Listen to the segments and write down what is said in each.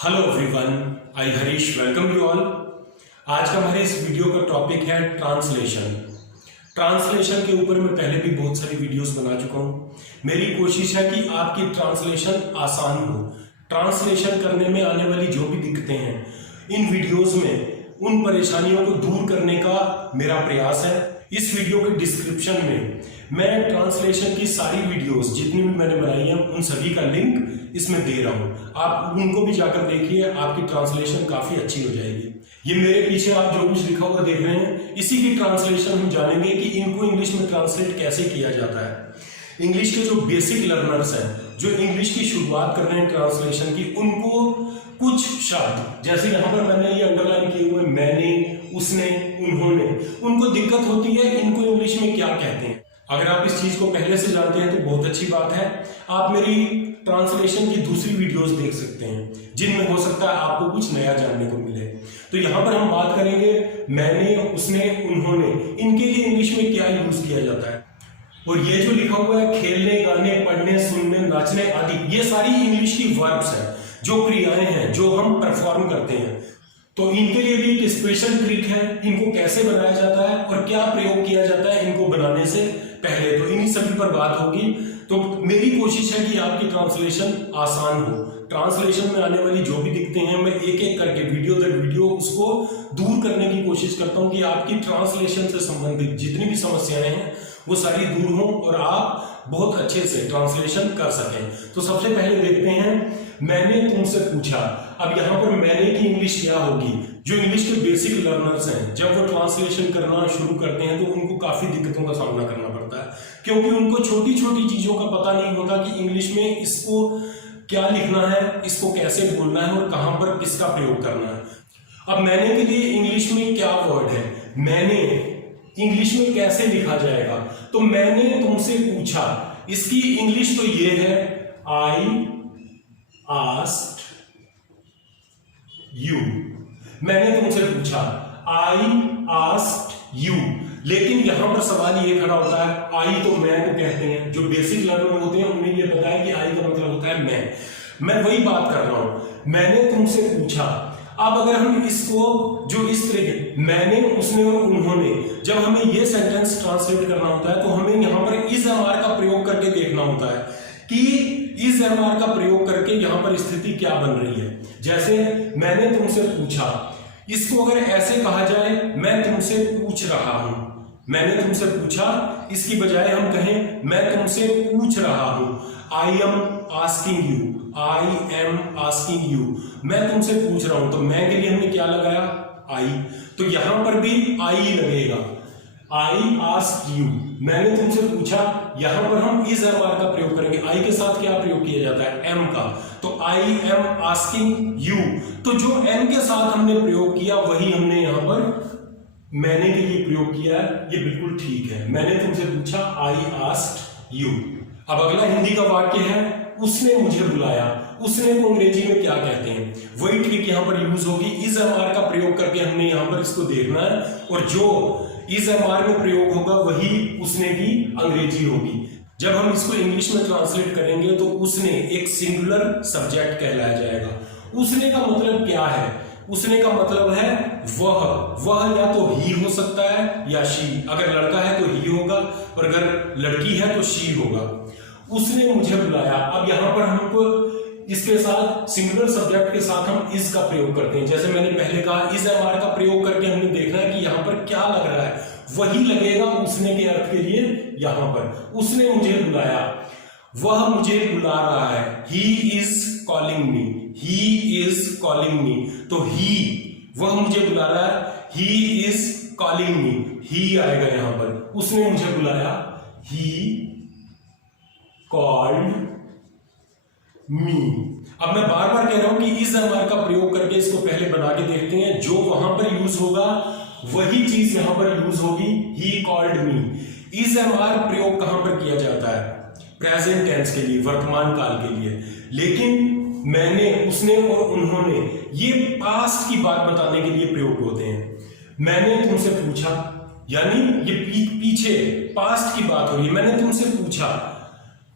Hello everyone, I Harish welcome you all. आज का हमारे इस वीडियो का टॉपिक है ट्रांसलेशन। ट्रांसलेशन के ऊपर मैं पहले भी बहुत सारी वीडियोस बना चुका हूँ। मेरी कोशिश है कि आपकी ट्रांसलेशन आसान हो। ट्रांसलेशन करने में आने वाली जो भी दिक्कतें हैं इन वीडियोस में उन परेशानियों को दूर करने का मेरा प्रयास है। इस वीडियो के डिस्क्रिप्शन में मैं ट्रांसलेशन की सारी वीडियोस जितनी भी मैंने बनाई हैं उन सभी का लिंक इसमें दे रहा हूं। आप उनको भी जाकर देखिए, आपकी ट्रांसलेशन काफी अच्छी हो जाएगी। ये मेरे पीछे आप जो कुछ लिखा हुआ देख रहे हैं, इसी की ट्रांसलेशन हम जानेंगे कि इनको इंग्लिश में ट्रांसलेट कैसे किया जाता है। इंग्लिश के जो बेसिक लर्नर्स हैं, जो इंग्लिश की शुरुआत कर रहे हैं ट्रांसलेशन की, उनको कुछ शब्द जैसे यहाँ पर मैंने ये अंडरलाइन किए हुए मैंने, उसने, उन्होंने, उनको दिक्कत होती है इनको इंग्लिश में क्या कहते हैं। अगर आप इस चीज को पहले से जानते हैं तो बहुत अच्छी बात है। आप मेरी ट्रांसलेशन की दूसरी वीडियोस देख सकते हैं जिनमें हो सकता है आपको कुछ नया जानने को मिले। तो यहाँ पर हम बात करेंगे मैंने, उसने, उन्होंने, इनके लिए इंग्लिश में क्या यूज किया जाता है। और ये जो लिखा हुआ है खेलने, गाने, पढ़ने, सुनने, नाचने आदि, ये सारी इंग्लिश की वर्ब्स हैं, जो क्रियाएं हैं जो हम परफॉर्म करते हैं। तो इनके लिए भी एक स्पेशल ट्रिक है, इनको कैसे बनाया जाता है और क्या प्रयोग किया जाता है इनको बनाने से पहले। तो इन्हीं सभी पर बात होगी। तो मेरी कोशिश है कि आपकी ट्रांसलेशन आसान हो। ट्रांसलेशन में आने वाली जो भी दिक्कतें हैं मैं एक एक करके वीडियो दर वीडियो उसको दूर करने की कोशिश करता हूं कि आपकी ट्रांसलेशन से संबंधित जितनी भी समस्याएं हैं वो सारी दूर हों और आप बहुत अच्छे से ट्रांसलेशन कर सकें। तो सबसे पहले देखते हैं मैंने तुमसे पूछा। अब यहाँ पर मैंने की इंग्लिश क्या होगी। जो इंग्लिश के बेसिक लर्नर्स हैं जब वो ट्रांसलेशन करना शुरू करते हैं तो उनको काफी दिक्कतों का सामना करना पड़ता है, क्योंकि उनको छोटी छोटी चीजों का पता नहीं होता कि इंग्लिश में इसको क्या लिखना है, इसको कैसे बोलना है और कहां पर किसका प्रयोग करना है। अब मैंने के लिए इंग्लिश में क्या वर्ड है, मैंने इंग्लिश में कैसे लिखा जाएगा। तो मैंने तुमसे पूछा, इसकी इंग्लिश तो ये है आई आस्क्ड यू। मैंने तुमसे पूछा, आई आस्क्ड यू। लेकिन यहां पर सवाल ये खड़ा होता है, आई तो मैं को कहते हैं, जो बेसिक लर्नर होते हैं उन्हें ये पता है कि आई का मतलब होता है मैं वही बात कर रहा हूं, मैंने तुमसे पूछा। अब अगर हम इसको जो इस तरह के मैंने, उसने और उन्होंने, जब हमें ये सेंटेंस ट्रांसलेट करना होता है तो हमें यहां पर इज एमआर का प्रयोग करके देखना होता है कि इज एमआर का प्रयोग करके यहां पर स्थिति क्या बन रही है। जैसे मैंने तुमसे पूछा, इसको अगर ऐसे कहा जाए मैं तुमसे पूछ रहा हूं, मैंने तुमसे पूछा, इसकी बजाय हम कहें मैं तुमसे पूछ रहा हूं, I am asking you, I am asking you, मैं तुमसे पूछ रहा हूं। तो मैं के लिए हमने क्या लगाया, आई। तो यहां पर भी आई लगेगा, आई आस्क्ड यू, मैंने तुमसे पूछा। यहां पर हम इज एमआर का प्रयोग करेंगे। आई के साथ क्या प्रयोग किया जाता है, एम का। तो आई एम आस्किंग यू, तो जो एम के साथ हमने प्रयोग किया वही हमने यहां पर मैंने के लिए प्रयोग किया है। ये बिल्कुल ठीक है, मैंने तुमसे पूछा, आई आस्क्ड यू। अब अगला हिंदी का वाक्य है उसने मुझे बुलाया। उसने को अंग्रेजी में क्या कहते हैं, वही ट्रिक यहां पर यूज होगी। इज एमआर का प्रयोग करके हमने यहां पर इसको देखना है और जो इज एमआर में प्रयोग होगा वही उसने की अंग्रेजी होगी। जब हम इसको इंग्लिश में ट्रांसलेट करेंगे तो उसने एक सिंगुलर सब्जेक्ट कहलाया जाएगा। उसने का मतलब क्या है, उसने का मतलब है वह या तो ही हो सकता है या शी। अगर लड़का है तो ही होगा और अगर लड़की है तो शी होगा। उसने मुझे बुलाया। अब यहां पर हमको इसके साथ सिंगुलर सब्जेक्ट के साथ हम इज का प्रयोग करते हैं। जैसे मैंने पहले कहा, इज एमआर का प्रयोग करके हमने देखना है कि यहां पर क्या लग रहा है, वही लगेगा उसने के अर्थ के लिए। यहां पर उसने मुझे बुलाया, वह मुझे बुला रहा है, he is calling me, he is calling me. तो ही, वह मुझे बुला रहा है, ही इज कॉलिंग मी, ही आएगा यहां पर। उसने मुझे बुलाया, ही कॉल्ड मी। अब मैं बार बार कह रहा हूं कि इज एमआर का प्रयोग करके इसको पहले बना के देखते हैं। जो वहां पर यूज होगा वही चीज यहां पर यूज होगी, he called me. Is MR प्रयोग कहां पर किया जाता है, प्रेजेंट टेंस के लिए, वर्तमान काल के लिए। लेकिन मैंने, उसने और उन्होंने ये पास्ट की बात बताने के लिए प्रयोग होते हैं। मैंने तुमसे पूछा, यानी ये पीछे पास्ट की बात हो रही है। मैंने तुमसे पूछा,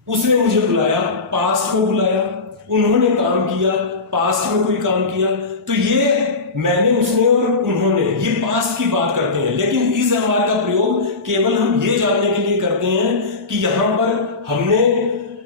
उसने मुझे बुलाया, पास्ट में बुलाया। उन्होंने काम किया, पास्ट में कोई काम किया, तो ये मैंने, उसने और उन्होंने, ये पास्ट की बात करते हैं। लेकिन इज एमआर का प्रयोग केवल हम ये जानने के लिए करते हैं कि यहां पर हमने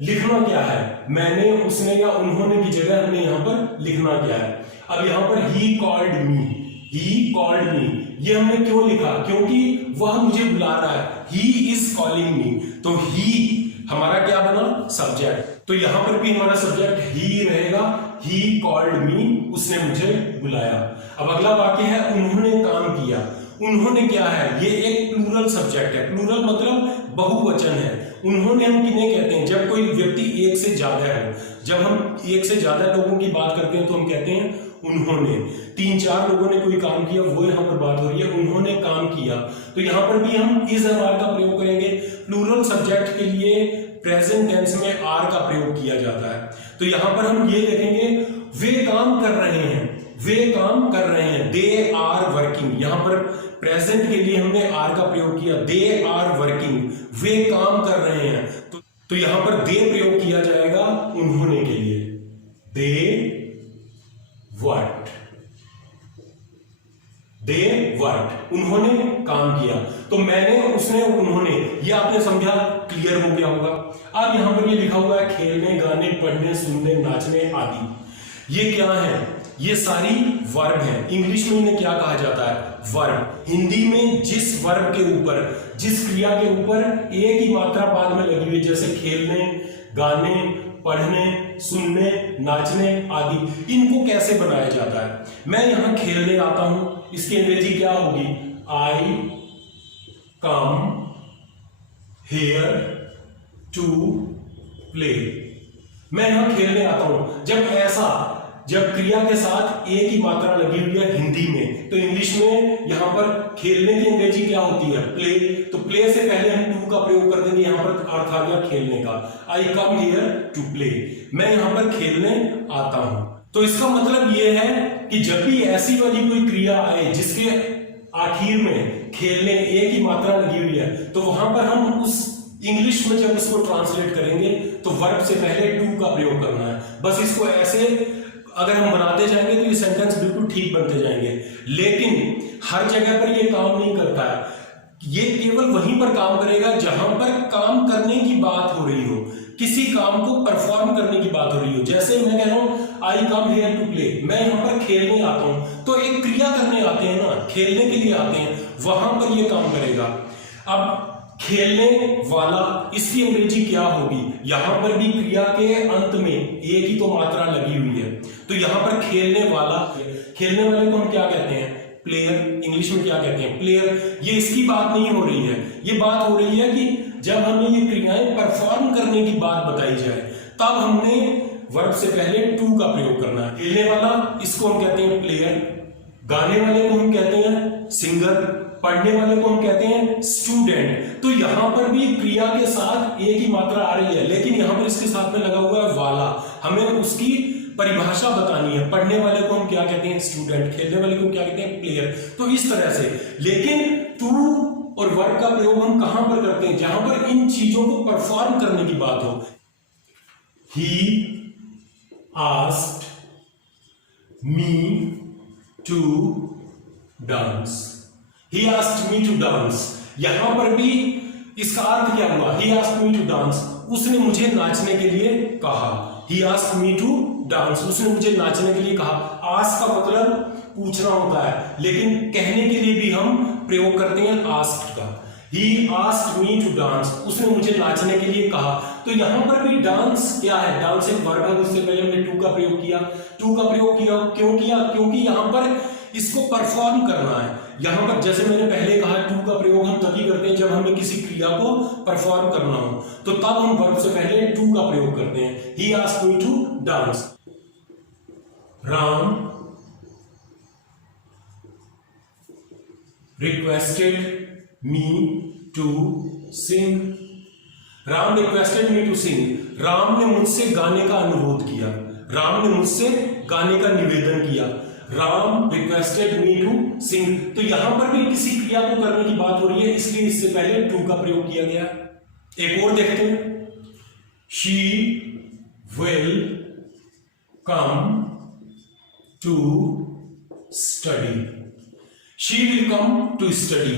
लिखना क्या है। मैंने, उसने या उन्होंने की जगह हमने यहां पर लिखना क्या है। अब यहां पर he called me, he called me, ये हमने क्यों लिखा? क्योंकि वह मुझे बुला रहा है। ही इज कॉलिंग मी, तो ही हमारा क्या बना? सब्जेक्ट। तो यहां पर भी हमारा सब्जेक्ट ही रहेगा। ही कॉल्ड मी, उसने मुझे बुलाया। अब अगला वाक्य है उन्होंने काम किया। उन्होंने क्या है? ये एक प्लूरल सब्जेक्ट है। प्लूरल मतलब बहुवचन है। उन्होंने हम किन्हें कहते हैं? जब कोई व्यक्ति एक से ज्यादा है, जब हम एक से ज्यादा लोगों की बात करते हैं तो हम कहते हैं उन्होंने। 3-4 लोगों ने कोई काम किया, वो यहां पर बात हो रही है, उन्होंने काम किया। तो यहां पर भी हम इज एमआर का प्रयोग करेंगे। प्लूरल सब्जेक्ट के लिए प्रेजेंट टेंस में आर का प्रयोग किया जाता है। तो यहां पर हम ये देखेंगे वे काम कर रहे हैं, वे काम कर रहे हैं, दे आर वर्किंग। यहां पर प्रेजेंट के लिए हमने आर का प्रयोग किया, दे आर वर्किंग, वे काम कर रहे हैं। तो यहां पर दे प्रयोग किया जाएगा उन्होंने के लिए, दे वर्क, दे वर्क, उन्होंने काम किया। तो मैंने, उसने, उन्होंने, ये आपने समझा, क्लियर हो गया होगा। अब यहां पर ये लिखा हुआ है खेलने, गाने, पढ़ने, सुनने, नाचने आदि। ये क्या है? ये सारी वर्ब है। इंग्लिश में इन्हें क्या कहा जाता है? वर्ब। हिंदी में जिस वर्ब के ऊपर, जिस क्रिया के ऊपर एक ही मात्रा बाद में लगी हुई, जैसे खेलने, गाने, पढ़ने, सुनने, नाचने आदि, इनको कैसे बनाया जाता है? मैं यहां खेलने आता हूं, इसकी अंग्रेजी क्या होगी? आई कम हियर टू प्ले। मैं यहां खेलने आता हूं। जब क्रिया के साथ एक ही मात्रा लगी हुई है हिंदी में, तो इंग्लिश में यहां पर खेलने की अंग्रेजी क्या होती है? प्ले। तो प्ले से पहले हम टू का प्रयोग कर देंगे, यहां पर अर्थ आ गया खेलने का। आई कम हियर टू प्ले, मैं यहां पर खेलने आता हूं। तो इसका मतलब यह है कि जब भी ऐसी वाली कोई क्रिया आए जिसके आखिर में खेलने एक ही मात्रा लगी हुई है, तो वहां पर हम उस इंग्लिश में जब इसको ट्रांसलेट करेंगे तो वर्ब से पहले टू का प्रयोग करना है। बस इसको ऐसे अगर हम बनाते जाएंगे तो ये सेंटेंस बिल्कुल ठीक बनते जाएंगे। लेकिन हर जगह पर ये काम नहीं करता है। ये केवल वहीं पर काम करेगा जहां पर काम करने की बात हो रही हो, किसी काम को परफॉर्म करने की बात हो रही हो। जैसे मैं कह रहा हूं आई कम हियर टू प्ले, मैं यहां पर खेलने आता हूं, तो एक क्रिया करने आते हैं ना, खेलने के लिए आते हैं, वहां पर ये काम करेगा। अब खेलने वाला, इसकी अंग्रेजी क्या होगी? यहां पर भी क्रिया के अंत में एक ही तो मात्रा लगी हुई है, तो यहां पर खेलने वाला, खेलने वाले को हम क्या कहते हैं? प्लेयर। इंग्लिश में क्या कहते हैं? प्लेयर। ये इसकी बात नहीं हो रही है, ये बात हो रही है कि जब हमें ये क्रियाएं परफॉर्म करने की बात बताई जाए, तब हमने वर्ब से पहले टू का प्रयोग करना है। खेलने वाला, इसको हम कहते हैं प्लेयर। गाने वाले को हम कहते हैं सिंगर। पढ़ने वाले को हम कहते हैं स्टूडेंट। तो यहां पर भी क्रिया के साथ एक ही मात्रा आ रही है, लेकिन यहां पर इसके साथ में लगा हुआ है वाला, हमें उसकी परिभाषा बतानी है। पढ़ने वाले को हम क्या कहते हैं? स्टूडेंट। खेलने वाले को क्या कहते हैं? प्लेयर। तो इस तरह से। लेकिन टू और वर्ब का प्रयोग हम कहां पर करते हैं? जहां पर इन चीजों को परफॉर्म करने की बात हो। He asked me to dance, he asked me to dance। यहां पर भी इसका अर्थ क्या हुआ? he asked me to dance, उसने मुझे नाचने के लिए कहा। he asked me to dance, उसने मुझे नाचने के लिए कहा। ask का मतलब पूछना होता है, लेकिन कहने के लिए भी हम प्रयोग करते हैं asked का। he asked me to dance, उसने मुझे नाचने के लिए कहा। तो यहां पर भी डांस क्या है? डांस एक वर्ब है, उससे पहले हमने टू का प्रयोग किया। टू का प्रयोग किया क्यों किया? क्योंकि यहां पर इसको परफॉर्म करना है। यहां पर जैसे मैंने पहले कहा, टू का प्रयोग हम तभी करते हैं जब हमें किसी क्रिया को परफॉर्म करना हो, तो तब हम वर्ब से पहले टू का प्रयोग करते हैं। He asked me to dance. Ram requested me to sing. Ram requested me to sing, Ram ने मुझसे गाने का अनुरोध किया, राम ने मुझसे गाने का निवेदन किया। Ram requested me to sing, तो यहां पर भी किसी क्रिया को करने की बात हो रही है, इसलिए इससे पहले टू का प्रयोग किया गया। एक और देखते हैं। She will come to study, she will come to study,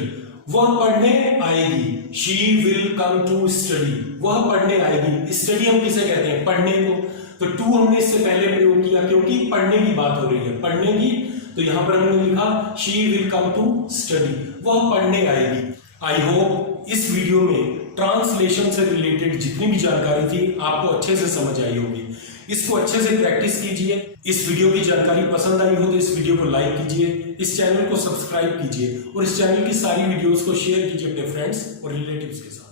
वह पढ़ने आएगी, she will come to study, वह पढ़ने आएगी। स्टडी हम किसे कहते हैं? पढ़ने को। तो टू हमने इससे पहले प्रयोग किया क्योंकि पढ़ने की बात हो रही है, पढ़ने की, तो यहां पर हमने लिखा she will come to study, वह पढ़ने आएगी। आई होप इस वीडियो में ट्रांसलेशन से रिलेटेड जितनी भी जानकारी थी आपको अच्छे से समझ आई होगी। इसको अच्छे से प्रैक्टिस कीजिए। इस वीडियो की जानकारी पसंद आई हो तो इस वीडियो को लाइक कीजिए, इस चैनल को सब्सक्राइब कीजिए और इस चैनल की सारी वीडियोस को शेयर कीजिए अपने फ्रेंड्स और रिलेटिव्स के साथ।